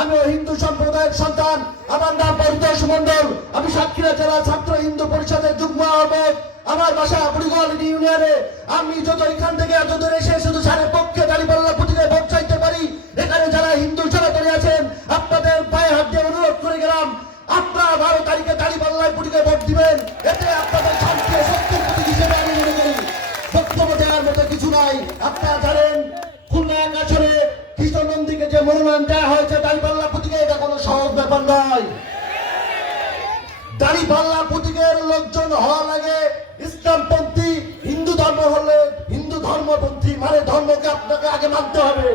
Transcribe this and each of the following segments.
আমিও হিন্দু সম্প্রদায়ের সন্তান। আমার নাম পরিতোষ মণ্ডল। আমি সাতক্ষীরা জেলা ছাত্র হিন্দু পরিষদের যুগ্ম আহ্বায়ক। আমার বাসা বুড়িগোয়াল ইউনিয়নে। আমি যত এখান থেকে এত দূরে এসে শুধু সারের পক্ষে দাঁড়িপাল্লা প্রতীকে ভোট চাইতে পারি। এখানে যারা হিন্দু সনাতনী আছেন, আপনাদের পায়ে হাত দিয়ে অনুরোধ করে গেলাম, আপনারা 12 তারিখে দাঁড়িপাল্লায় প্রতীকে ভোট দিবেন। এতে আপনাদের শান্তি ও শক্তির প্রতীক হিসেবে আমি মনে করি। বক্তব্য দেওয়ার মতো কিছু নাই। আপনারা জানেন খুলনা এক আসনে কৃষ্ণ নন্দীকে যে মনোনয়ন দেওয়া হয়েছে দাঁড়িপাল্লা প্রতীকে, এটা কোনো সহজ ব্যাপার নয়। দাঁড়িপাল্লা প্রতীকের লোকজন হওয়া লাগে ইসলামপন্থী। হিন্দু ধর্ম হলে হিন্দু ধর্মপন্থী, মানে ধর্মকে আপনাকে আগে মানতে হবে।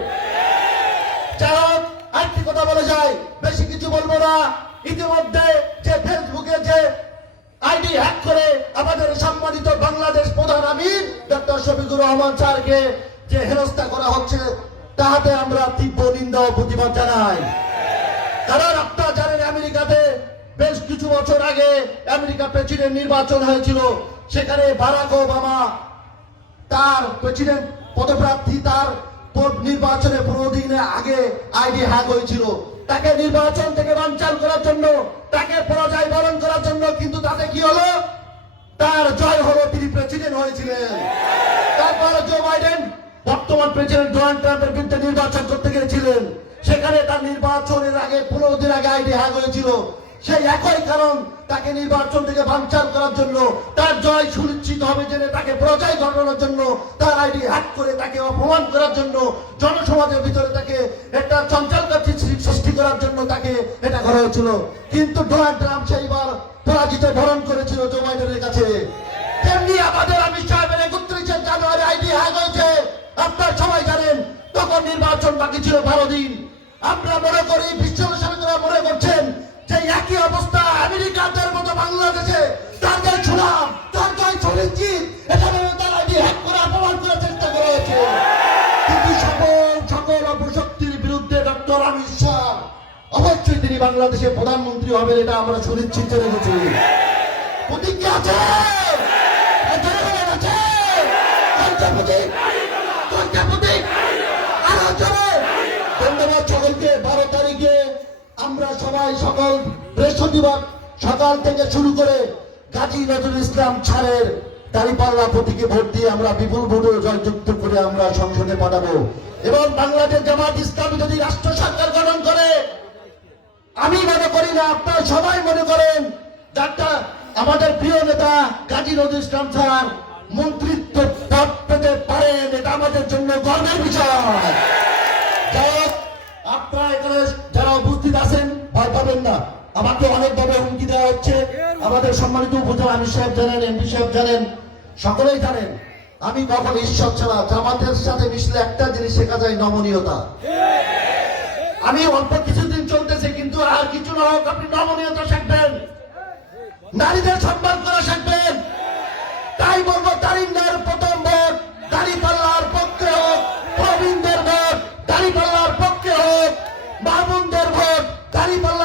যাই হোক, আরেকটি কথা বলে যায়, বেশি কিছু বলবো না। ইতিমধ্যে যে ফেসবুকে যে আইডি হ্যাক করে আমাদের সম্মানিত বাংলাদেশ প্রধান আমির ডক্টর শফিকুর রহমান স্যারকে যে হেনস্থা করা হচ্ছে, তাহাতে আমরা তীব্র নিন্দা ও প্রতিবাদ জানাই। কারণ আপনারা জানেন আমেরিকাতে বেশ কিছু বছর আগে আমেরিকা প্রেসিডেন্ট নির্বাচন হয়েছিল। সেখানে বারাক ওবামা তার প্রেসিডেন্ট পদপ্রার্থী, তার নির্বাচনে 15 দিনে আগে আইডি হ্যাক হয়েছিল। তাকে নির্বাচন থেকে বানচাল করার জন্য, তাকে পরাজয় বরণ করার জন্য, কিন্তু তাতে কি হলো? তার জয় হলো, তিনি প্রেসিডেন্ট হয়েছিলেন। তারপর জো বাইডেন বর্তমান প্রেসিডেন্ট ডোনাল্ড ট্রাম্পের বিরুদ্ধে নির্বাচন করতে গিয়েছিলেন। সেখানে তার নির্বাচনের আগে 15 দিন আগে আইডি হ্যাক হয়েছিল। সেই একই কারণ, তাকে নির্বাচন থেকে বানচাল করার জন্য, তার জয় সুনিশ্চিত হবে জেনে তাকে পরাজয় ঘটানোর জন্য, তার আইডি হ্যাক করে তাকে অপমান করার জন্য, জনসমাজের ভিতরে তাকে একটা চঞ্চলতা সৃষ্টি করার জন্য তাকে এটা করা হয়েছিল। কিন্তু ডোনাল্ড ট্রাম্প সেইবার পরাজিত বরণ করেছিল জো বাইডেনের কাছে। তেমনি আমাদের অমিত সাহেবের 31 জানুয়ারি আইডি হ্যাক হয়েছে। আপনারা সবাই জানেন তখন নির্বাচন বাকি ছিল 12 দিন। আমরা মনে করি, বিশ্লেষকরা মনে করছেন যে একই অবস্থা আমেরিকাদের মতো বাংলাদেশে তাদের সুনাম, তার জয় সুনিশ্চিত, এটা ভেবে তার আইডি হ্যাক করে অপমান করার চেষ্টা করা হয়েছে। কিন্তু সকল অপশক্তির বিরুদ্ধে ডক্টর অমিত শাহ অবশ্যই তিনি বাংলাদেশের প্রধানমন্ত্রী হবেন, এটা আমরা সুনিশ্চিত করে গেছি। প্রতিজ্ঞা আছে, ধন্যবাদ সকলকে। 12 তারিখে আমরা সবাই সকল বৃহস্পতিবার সকাল থেকে শুরু করে গাজী নজরুল ইসলাম স্যারের দাঁড়িপাল্লা প্রতীকে ভোট দিয়ে আমরা বিপুল ভোটে জয়যুক্ত করে আমরা সংসদে পাঠাবো। এবং বাংলাদেশ জামাত ইসলামী যদি রাষ্ট্র সরকার গঠন করে, আমি মনে করি না, আপনারা সবাই মনে করেন ডাক্তার আমাদের প্রিয় নেতা গাজী নজরুল ইসলাম স্যার মন্ত্রিত্ব পদ পেতে পারেন, এটা আমাদের জন্য গর্বের বিষয়। যাই হোক, আপনারা এখানে যারা উপস্থিত আছেন ভয় পাবেন না। আমাকে অনেকভাবে হুমকি দেওয়া হচ্ছে। আমাদের সম্মানিত উপজেলা আমির সাহেব জানেন, এমপি সাহেব জানেন, সকলেই জানেন, আমি কখন ঈশ্বর ছাড়া জামাতের সাথে মিশলে একটা জিনিস শেখা যায়, নমনীয়তা। আমি অল্প কিছুদিন চলতেছে, কিন্তু আর কিছু না হোক আপনি নমনীয়তা শিখবেন, নারীদের সম্মান করা শিখবেন। তাই বলবো, তারিন্দার প্রথম ভোট দাঁড়িপাল্লার পক্ষে হোক, প্রবীণদের ভোট দাঁড়িপাল্লার পক্ষে হোক, মামুনদের ভোট দাঁড়িপাল্লা